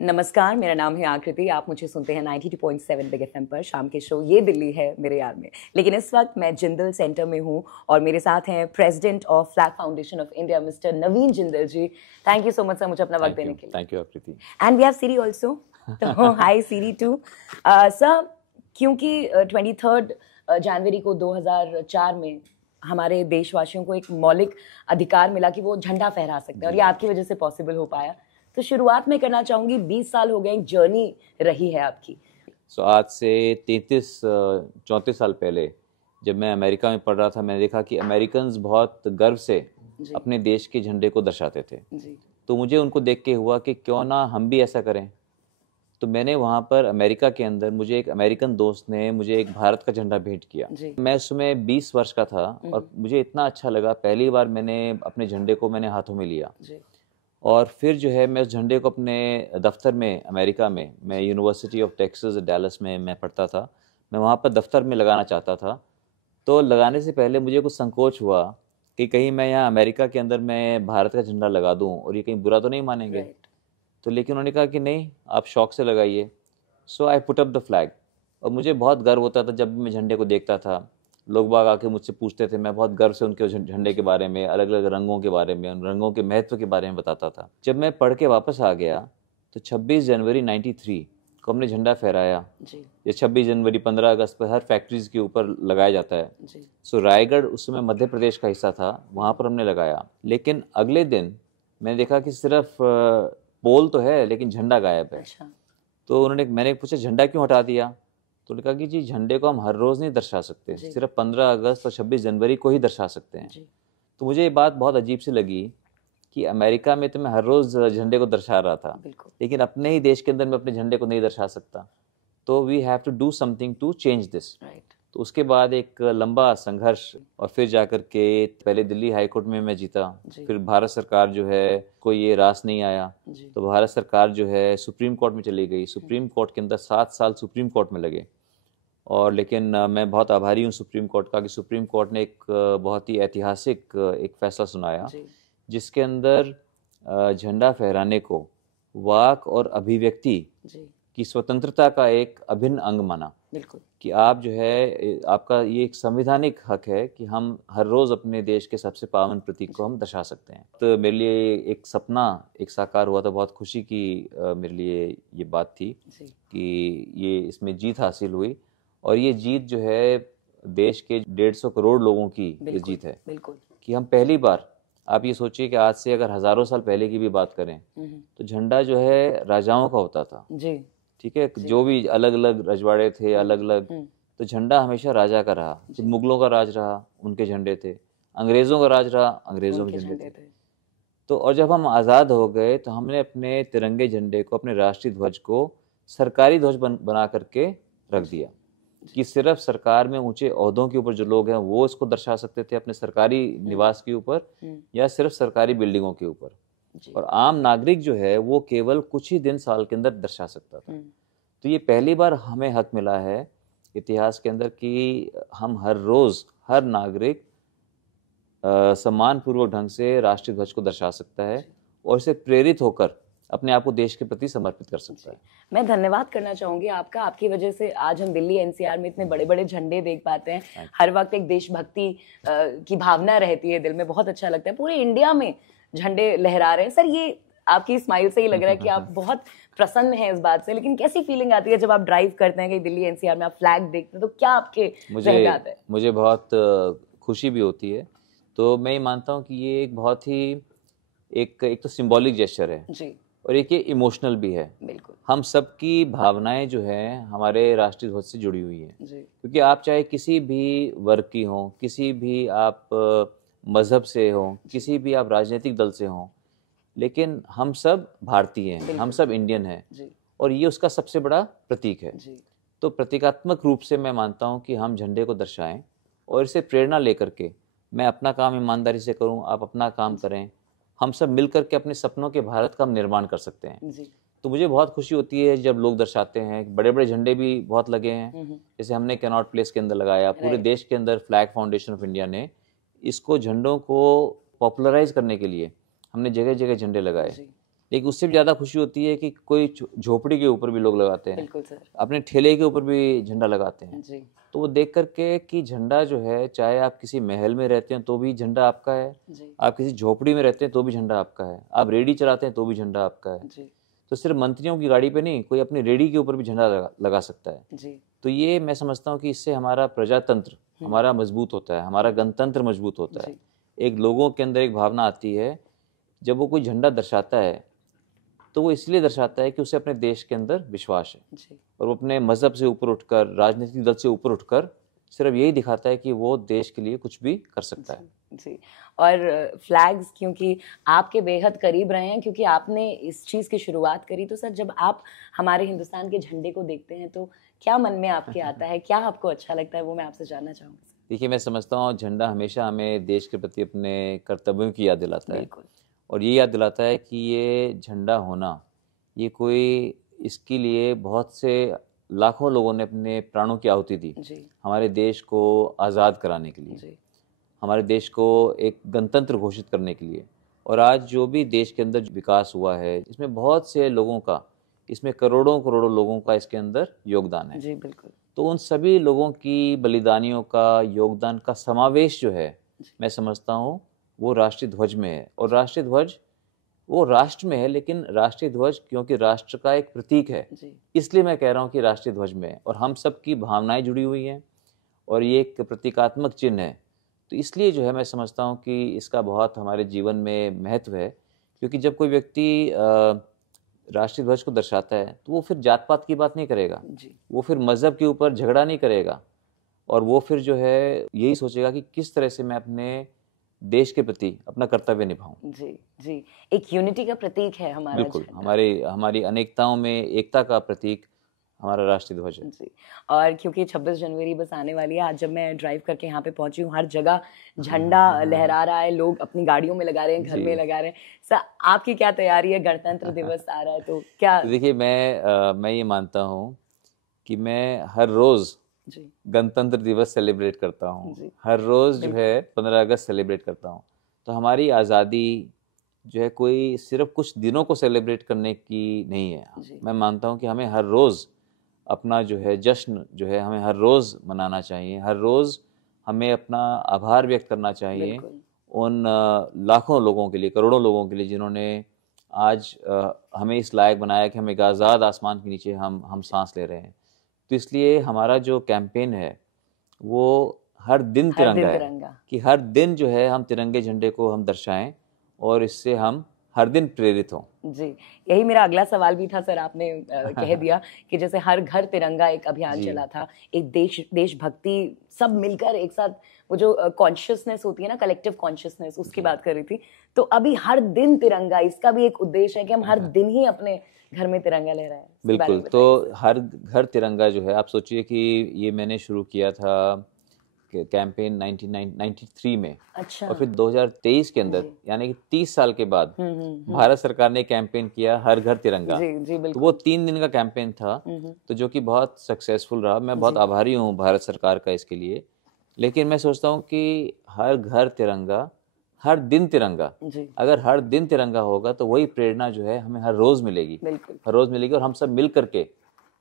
नमस्कार, मेरा नाम है आकृति। आप मुझे सुनते हैं 92.7 बिग एफएम पर। शाम के शो ये दिल्ली है मेरे यार में। लेकिन इस वक्त मैं जिंदल सेंटर में हूँ और मेरे साथ हैं president of Flag Foundation of India mister Naveen Jindal ji. Thank you so much sir मुझे अपना वक्त देने के लिए। Thank you Aakriti. And we have Siri also. तो हाई सीरी टू सर, क्योंकि 23 जनवरी को 2004 में हमारे देशवासियों को एक मौलिक अधिकार मिला कि वो झंडा फहरा सकते हैं और ये आपकी वजह से पॉसिबल हो पाया। तो शुरुआत में करना चाहूंगी, 20 साल हो गए, एक जर्नी रही है आपकी। आज से 34 साल पहले जब मैं अमेरिका में पढ़ रहा था, मैंने देखा कि अमेरिकन्स बहुत गर्व से अपने देश के झंडे को दर्शाते थे। तो मुझे उनको देख के हुआ कि क्यों ना हम भी ऐसा करें। तो मैंने वहाँ पर अमेरिका के अंदर, मुझे एक अमेरिकन दोस्त ने मुझे एक भारत का झंडा भेंट किया। मैं उस समय 20 वर्ष का था और मुझे इतना अच्छा लगा। पहली बार मैंने अपने झंडे को मैंने हाथों में लिया और फिर जो है मैं उस झंडे को अपने दफ्तर में, अमेरिका में, मैं यूनिवर्सिटी ऑफ टेक्सास डैलस में मैं पढ़ता था, मैं वहाँ पर दफ्तर में लगाना चाहता था। तो लगाने से पहले मुझे कुछ संकोच हुआ कि कहीं मैं यहाँ अमेरिका के अंदर मैं भारत का झंडा लगा दूँ और ये कहीं बुरा तो नहीं मानेंगे। तो लेकिन उन्होंने कहा कि नहीं, आप शौक से लगाइए। So I put up the flag. और मुझे बहुत गर्व होता था जब मैं झंडे को देखता था। लोग बाग आके मुझसे पूछते थे, मैं बहुत गर्व से उनके झंडे के बारे में, अलग अलग रंगों के बारे में, उन रंगों के महत्व के बारे में बताता था। जब मैं पढ़ के वापस आ गया तो 26 जनवरी 93 को हमने झंडा फहराया। ये 26 जनवरी 15 अगस्त पर हर फैक्ट्रीज के ऊपर लगाया जाता है। सो रायगढ़ उस समय मध्य प्रदेश का हिस्सा था, वहाँ पर हमने लगाया। लेकिन अगले दिन मैंने देखा कि सिर्फ पोल तो है लेकिन झंडा गायब है। तो मैंने पूछा झंडा क्यों हटा दिया? तो उन्होंने कहा कि जी झंडे को हम हर रोज़ नहीं दर्शा सकते, सिर्फ 15 अगस्त और 26 जनवरी को ही दर्शा सकते हैं। तो मुझे ये बात बहुत अजीब सी लगी कि अमेरिका में तो मैं हर रोज़ झंडे को दर्शा रहा था, लेकिन अपने ही देश के अंदर मैं अपने झंडे को नहीं दर्शा सकता। तो we have to do something to change this. तो उसके बाद एक लंबा संघर्ष और फिर जाकर के पहले दिल्ली हाई कोर्ट में मैं जीता। फिर भारत सरकार जो है कोई ये रास नहीं आया, तो भारत सरकार जो है सुप्रीम कोर्ट में चली गई। सुप्रीम कोर्ट के अंदर 7 साल सुप्रीम कोर्ट में लगे। और लेकिन मैं बहुत आभारी हूँ सुप्रीम कोर्ट का कि सुप्रीम कोर्ट ने एक बहुत ही ऐतिहासिक एक फैसला सुनाया जिसके अंदर झंडा फहराने को वाक और अभिव्यक्ति की स्वतंत्रता का एक अभिन्न अंग माना। कि आप जो है, आपका ये एक संवैधानिक हक है कि हम हर रोज़ अपने देश के सबसे पावन प्रतीक को हम दर्शा सकते हैं। तो मेरे लिए एक सपना एक साकार हुआ था। बहुत खुशी की मेरे लिए ये बात थी कि ये इसमें जीत हासिल हुई। और ये जीत जो है देश के 150 करोड़ लोगों की ये जीत है। कि हम पहली बार, आप ये सोचिए कि आज से अगर हजारों साल पहले की भी बात करें तो झंडा जो है राजाओं का होता था। ठीक है, जो भी अलग अलग रजवाड़े थे, अलग अलग, तो झंडा हमेशा राजा का रहा। जब मुगलों का राज रहा, उनके झंडे थे। अंग्रेजों का राज रहा, अंग्रेजों के झंडे थे। तो और जब हम आज़ाद हो गए तो हमने अपने तिरंगे झंडे को, अपने राष्ट्रीय ध्वज को सरकारी ध्वज बना करके रख दिया कि सिर्फ सरकार में ऊंचे ओहदों के ऊपर जो लोग हैं वो इसको दर्शा सकते थे अपने सरकारी निवास के ऊपर या सिर्फ सरकारी बिल्डिंगों के ऊपर, और आम नागरिक जो है वो केवल कुछ ही दिन साल के अंदर दर्शा सकता था। तो ये पहली बार हमें हक मिला है इतिहास के अंदर कि हम हर रोज, हर नागरिक सम्मानपूर्वक ढंग से राष्ट्रीय ध्वज को दर्शा सकता है और इससे प्रेरित होकर अपने आप को देश के प्रति समर्पित कर सकता है। मैं धन्यवाद करना चाहूंगी आपका। आपकी वजह से आज हम दिल्ली एनसीआर में इतने बड़े बड़े झंडे देख पाते हैं। हर वक्त एक देशभक्ति की भावना रहती है दिल में, बहुत अच्छा लगता है। पूरे इंडिया में झंडे लहरा रहे हैं। सर, ये आपकी स्माइल से ही लग रहा है कि आप बहुत प्रसन्न हैं इस बात से। लेकिन कैसी फीलिंग आती है जब आप ड्राइव करते हैं कि दिल्ली एनसीआर में आप फ्लैग देखते हैं, तो क्या आपके जहन में आता है? मुझे बहुत खुशी भी होती है। तो मैं ये मानता हूँ कि ये एक बहुत ही एक तो सिंबॉलिक जेस्चर है जी, और एक ये इमोशनल भी है। बिल्कुल, हम सबकी भावनाएं जो हैं हमारे राष्ट्रीय ध्वज से जुड़ी हुई हैं। क्योंकि आप चाहे किसी भी वर्ग की हों, किसी भी आप मजहब से हों, किसी भी आप राजनीतिक दल से हों, लेकिन हम सब भारतीय हैं, हम सब इंडियन हैं, और ये उसका सबसे बड़ा प्रतीक है। तो प्रतीकात्मक रूप से मैं मानता हूँ कि हम झंडे को दर्शाएं और इसे प्रेरणा लेकर के मैं अपना काम ईमानदारी से करूँ, आप अपना काम करें, हम सब मिलकर के अपने सपनों के भारत का हम निर्माण कर सकते हैं। तो मुझे बहुत खुशी होती है जब लोग दर्शाते हैं। बड़े बड़े झंडे भी बहुत लगे हैं, जैसे हमने कैनॉट प्लेस के अंदर लगाया। पूरे देश के अंदर फ्लैग फाउंडेशन ऑफ इंडिया ने इसको, झंडों को पॉपुलराइज करने के लिए हमने जगह जगह झंडे लगाए। लेकिन उससे भी ज्यादा खुशी होती है कि कोई झोपड़ी के ऊपर भी लोग लगाते हैं, बिल्कुल सर, अपने ठेले के ऊपर भी झंडा लगाते हैं। जी तो वो देख करके कि झंडा जो है, चाहे आप किसी महल में रहते हैं तो भी झंडा आपका है, जी आप किसी झोपड़ी में रहते हैं तो भी झंडा आपका है, आप रेडी चलाते हैं तो भी झंडा आपका है। जी तो सिर्फ मंत्रियों की गाड़ी पे नहीं, कोई अपनी रेडी के ऊपर भी झंडा लगा सकता है। जी तो ये मैं समझता हूँ कि इससे हमारा प्रजातंत्र हमारा मजबूत होता है, हमारा गणतंत्र मजबूत होता है। एक लोगों के अंदर एक भावना आती है, जब वो कोई झंडा दर्शाता है तो वो इसलिए दर्शाता है कि उसे अपने देश के अंदर विश्वास है, जी और वो अपने मजहब से ऊपर उठकर, राजनीतिक दल से ऊपर उठकर सिर्फ यही दिखाता है कि वो देश के लिए कुछ भी कर सकता है। जी। और फ्लैग्स क्योंकि आपके बेहद करीब रहे हैं, क्योंकि आपने इस चीज़ की शुरुआत करी, तो सर जब आप हमारे हिंदुस्तान के झंडे को देखते हैं तो क्या मन में आपके आता है, क्या आपको अच्छा लगता है, वो मैं आपसे जानना चाहूँगी। देखिए, मैं समझता हूँ झंडा हमेशा हमें देश के प्रति अपने कर्तव्यों की याद दिलाता है, बिल्कुल, और ये याद दिलाता है कि ये झंडा होना, ये कोई, इसके लिए बहुत से लाखों लोगों ने अपने प्राणों की आहुति दी जी हमारे देश को आज़ाद कराने के लिए, जी हमारे देश को एक गणतंत्र घोषित करने के लिए। और आज जो भी देश के अंदर विकास हुआ है, इसमें बहुत से लोगों का, इसमें करोड़ों करोड़ों लोगों का इसके अंदर योगदान है। जी बिल्कुल, तो उन सभी लोगों की बलिदानियों का, योगदान का समावेश जो है, मैं समझता हूँ वो राष्ट्रीय ध्वज में है। और राष्ट्रीय ध्वज वो राष्ट्र में है, लेकिन राष्ट्रीय ध्वज क्योंकि राष्ट्र का एक प्रतीक है, जी इसलिए मैं कह रहा हूँ कि राष्ट्रीय ध्वज में है, और हम सब की भावनाएं जुड़ी हुई हैं, और ये एक प्रतीकात्मक चिन्ह है। तो इसलिए जो है मैं समझता हूँ कि इसका बहुत हमारे जीवन में महत्व है, क्योंकि जब कोई व्यक्ति राष्ट्रीय ध्वज को दर्शाता है तो वो फिर जात पात की बात नहीं करेगा, जी वो फिर मज़हब के ऊपर झगड़ा नहीं करेगा, और वो फिर जो है यही सोचेगा कि किस तरह से मैं अपने देश के प्रति अपना कर्तव्य निभाऊं। जी जी। एक यूनिटी का प्रतीक है हमारा बिल्कुल, झंडा। हमारी हमारी अनेकताओं में एकता का प्रतीक हमारा राष्ट्रीय ध्वज है। जी। और क्योंकि 26 जनवरी बस आने वाली है, आज जब मैं ड्राइव करके यहाँ पे पहुंची हूँ, हर जगह झंडा लहरा रहा है, लोग अपनी गाड़ियों में लगा रहे हैं, घर में लगा रहे हैं। सर आपकी क्या तैयारी है, गणतंत्र दिवस आ रहा है तो क्या? तो देखिए, मैं ये मानता हूँ कि मैं हर रोज़ जी गणतंत्र दिवस सेलिब्रेट करता हूँ, जी हर रोज़ जो है 15 अगस्त सेलिब्रेट करता हूँ। तो हमारी आज़ादी जो है कोई सिर्फ कुछ दिनों को सेलिब्रेट करने की नहीं है। जी मैं मानता हूँ कि हमें हर रोज़ अपना जो है जश्न जो है हमें हर रोज़ मनाना चाहिए, हर रोज़ हमें अपना आभार व्यक्त करना चाहिए बिल्कुल उन लाखों लोगों के लिए, करोड़ों लोगों के लिए, जिन्होंने आज हमें इस लायक बनाया कि हम एक आज़ाद आसमान के नीचे हम सांस ले रहे हैं। तो इसलिए हमारा जो कैंपेन है वो हर दिन हर तिरंगा दिन है, तिरंगा। कि हर दिन जो है हम तिरंगे झंडे को हम दर्शाएं, और इससे हम हर दिन प्रेरित हों। जी, यही मेरा अगला सवाल भी था सर, आपने कह दिया कि जैसे हर घर तिरंगा एक अभियान जी। चला था, एक देशभक्ति, सब मिलकर एक साथ, वो जो कॉन्शियसनेस होती है ना, कलेक्टिव कॉन्शियसनेस, उसकी बात कर रही थी। तो अभी हर दिन तिरंगा, इसका भी एक उद्देश्य है कि हम हर दिन ही अपने घर में तिरंगा लहराएं। इसके बारे बिल्कुल, में तो बताइए सर। हर घर तिरंगा जो है, आप सोचिए कि ये मैंने शुरू किया था कैंपेन 1993 में, अच्छा। और फिर 2023 के अंदर, जी। यानी कि 30 साल के बाद भारत सरकार ने कैंपेन किया हर घर तिरंगा। जी जी तो बिल्कुल। वो 3 दिन का कैंपेन था, तो जो कि बहुत सक्सेसफुल रहा। मैं बहुत आभारी हूँ भारत सरकार का इसके लिए। लेकिन मैं सोचता हूँ कि हर घर तिरंगा, हर दिन तिरंगा, जी अगर हर दिन तिरंगा होगा तो वही प्रेरणा जो है हमें हर रोज़ मिलेगी, बिल्कुल। हर रोज़ मिलेगी, और हम सब मिल करके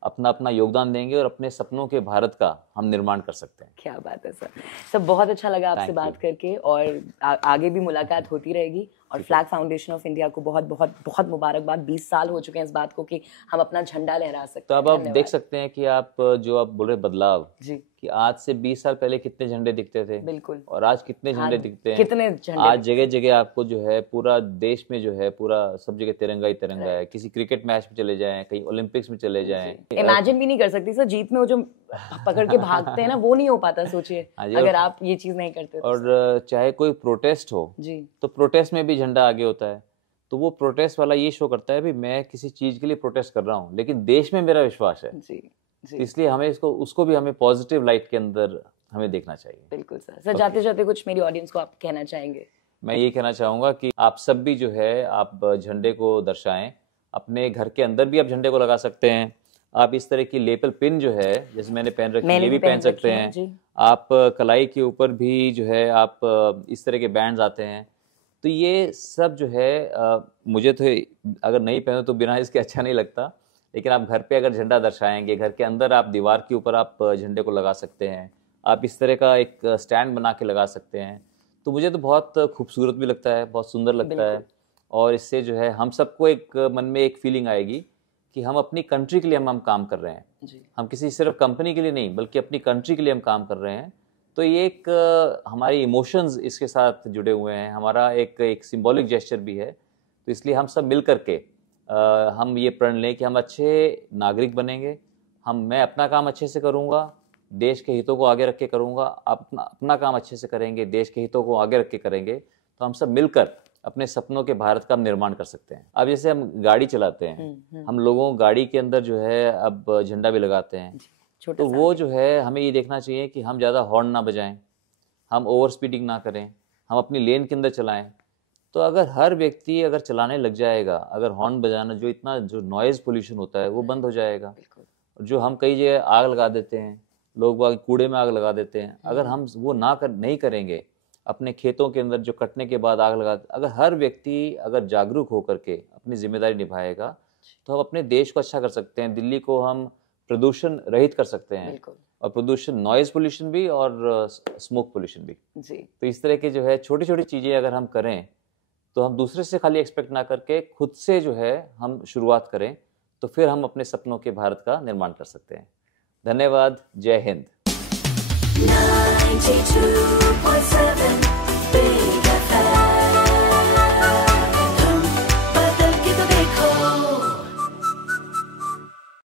अपना अपना योगदान देंगे, और अपने सपनों के भारत का हम निर्माण कर सकते हैं। क्या बात है सर। सर बहुत अच्छा लगा आपसे Thank बात you. करके, और आगे भी मुलाकात होती रहेगी। और फ्लैग फाउंडेशन ऑफ इंडिया को बहुत बहुत बहुत मुबारकबाद। 20 साल हो चुके हैं इस बात को कि हम अपना झंडा लहरा सकते तो हैं। अब आप देख धन्यवाद। सकते हैं कि आप जो आप बोल रहे बदलाव, जी कि आज से 20 साल पहले कितने झंडे दिखते थे, बिल्कुल। और आज कितने हाँ, झंडे दिखते हैं। कितने झंडे आज दिखते जगह जगह आपको जो है पूरा देश में जो है पूरा सब जगह तिरंगा ही तिरंगा है। किसी क्रिकेट मैच में चले जाएं, कहीं ओलंपिक्स में चले जाएं, इमेजिन भी नहीं कर सकती सर, जीत में वो जो पकड़ के भागते हैं ना, वो नहीं हो पाता। सोचिए हाँ जी, अगर आप ये चीज नहीं करते तो। और चाहे कोई प्रोटेस्ट हो, जी तो प्रोटेस्ट में भी झंडा आगे होता है। तो वो प्रोटेस्ट वाला ये शो करता है भी मैं किसी चीज के लिए प्रोटेस्ट कर रहा हूँ, लेकिन देश में मेरा विश्वास है। जी जी इसलिए हमें उसको भी हमें पॉजिटिव लाइट के अंदर हमें देखना चाहिए। बिल्कुल सर। सर जाते जाते कुछ मेरी ऑडियंस को आप कहना चाहेंगे? मैं ये कहना चाहूँगा कि आप सब भी जो है आप झंडे को दर्शाएं। अपने घर के अंदर भी आप झंडे को लगा सकते हैं। आप इस तरह की लेपल पिन जो है, जैसे मैंने पहन रखी है, ये भी पहन सकते हैं। आप कलाई के ऊपर भी जो है आप इस तरह के बैंड्स आते हैं, तो ये सब जो है मुझे तो अगर नहीं पहनो तो बिना इसके अच्छा नहीं लगता, लेकिन आप घर पे अगर झंडा दर्शाएंगे, घर के अंदर आप दीवार के ऊपर आप झंडे को लगा सकते हैं, आप इस तरह का एक स्टैंड बना के लगा सकते हैं, तो मुझे तो बहुत खूबसूरत भी लगता है, बहुत सुंदर लगता है। और इससे जो है हम सबको एक मन में एक फीलिंग आएगी कि हम अपनी कंट्री के लिए हम काम कर रहे हैं जी। हम किसी सिर्फ कंपनी के लिए नहीं बल्कि अपनी कंट्री के लिए हम काम कर रहे हैं। तो ये एक हमारी इमोशंस इसके साथ जुड़े हुए हैं, हमारा एक सिंबॉलिक जेस्चर भी है। तो इसलिए हम सब मिल करके हम ये प्रण लें कि हम अच्छे नागरिक बनेंगे, मैं अपना काम अच्छे से करूँगा, देश के हितों को आगे रख के करूँगा, अपना काम अच्छे से करेंगे, देश के हितों को आगे रख के करेंगे, तो हम सब मिलकर अपने सपनों के भारत का निर्माण कर सकते हैं। अब जैसे हम गाड़ी चलाते हैं, हम लोगों गाड़ी के अंदर जो है अब झंडा भी लगाते हैं, तो वो जो है हमें ये देखना चाहिए कि हम ज़्यादा हॉर्न ना बजाएं, हम ओवर स्पीडिंग ना करें, हम अपनी लेन के अंदर चलाएं। तो अगर हर व्यक्ति अगर चलाने लग जाएगा, अगर हॉर्न बजाना जो नॉइज़ पोल्यूशन होता है वो बंद हो जाएगा। जो हम कई जगह आग लगा देते हैं, लोग बाग कूड़े में आग लगा देते हैं, अगर हम वो नहीं करेंगे, अपने खेतों के अंदर जो कटने के बाद आग लगा, अगर हर व्यक्ति अगर जागरूक होकर के अपनी जिम्मेदारी निभाएगा तो हम अपने देश को अच्छा कर सकते हैं। दिल्ली को हम प्रदूषण रहित कर सकते हैं, और प्रदूषण नॉइज पोल्यूशन भी और स्मोक पोल्यूशन भी जी। तो इस तरह के जो है छोटी छोटी चीज़ें अगर हम करें तो हम दूसरे से खाली एक्सपेक्ट ना करके खुद से जो है हम शुरुआत करें, तो फिर हम अपने सपनों के भारत का निर्माण कर सकते हैं। धन्यवाद। जय हिंद। 92.7